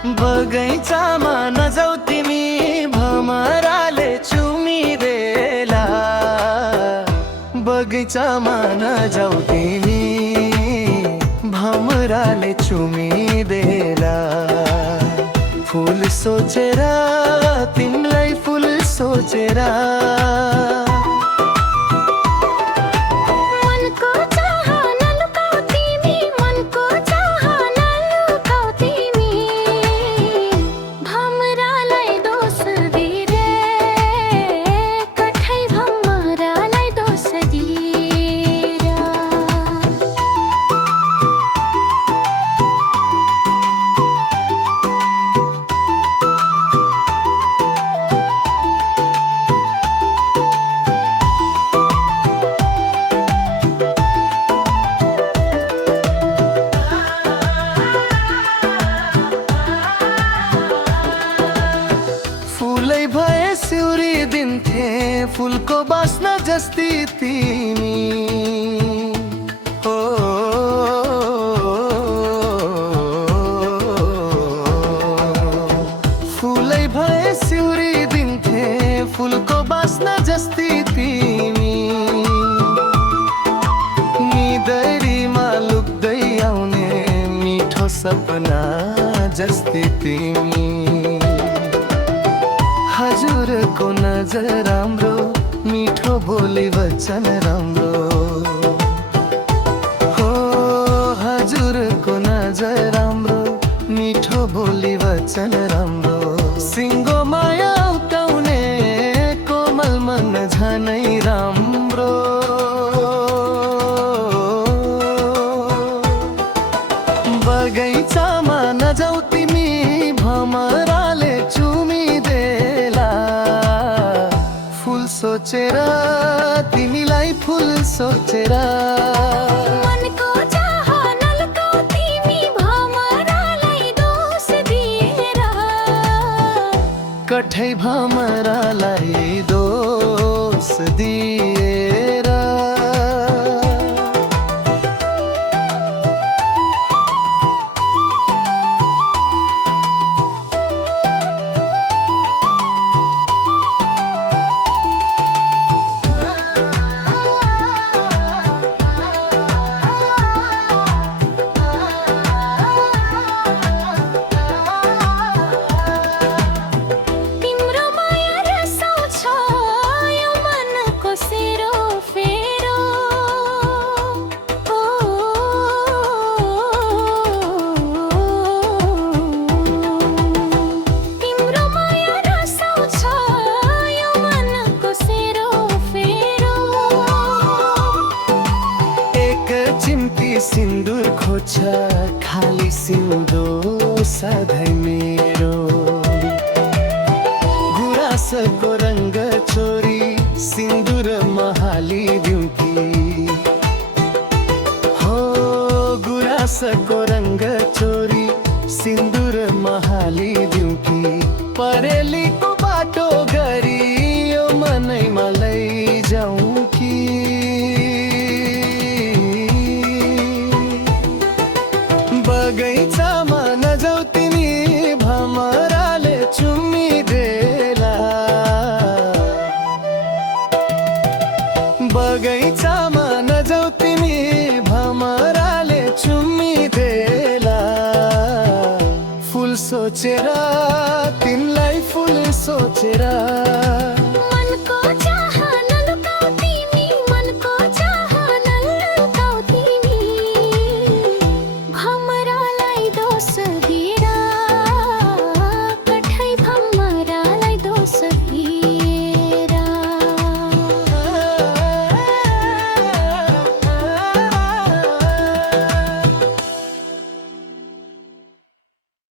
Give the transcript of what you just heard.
बगैँचामा नजाऊ तिमी भमराले चुमिदेला। बगैँचामा नजाऊ तिमी भमराले चुमिदेला। फूल सोचेर तिमीलाई फूल सोचेर भए सिउरी दिन्थे फुलको बास्ना जस्ती तिमी हो। फुलै भए सिउरी दिन्थे फुलको बास्ना जस्ती तिमी। निदरीमा लुक्दै आउने मिठो सपना जस्ती तिमी। हजुरको नजर राम्रो मिठो बोली वचन राम्रो हो। हजुरको नजर राम्रो मिठो बोली वचन राम्रो। सिङ्गो माया उताउने कोमल मन झनै राम्रो। बगैँचामा नजाऊ तिमी भमराले चुमिदेला। फूल सोचेर तिमीलाई फूल सोचेर मनको चाहनाको तिमी भमरालाई दोष दिएर। कठै भमरालाई दोष दिएर। सिन्दुर खोज्छ खाली सिउँदो सधैँ मेरो। गुराँसको रङ्ग छोरी सिन्दुर महालिदिउँ कि हो। गुराँसको रङ्ग छोरी सिन्दुर महालिदिउँ कि। परेलीको बाटो गरी यो मनैमा लैजाउँ कि। बगैँचामा नजाऊ तिमी भमराले चुमिदेला। बगैँचामा नजाऊ तिमी भमराले चुमिदेला। फूल सोचेर तिमीलाई फूल सोचेर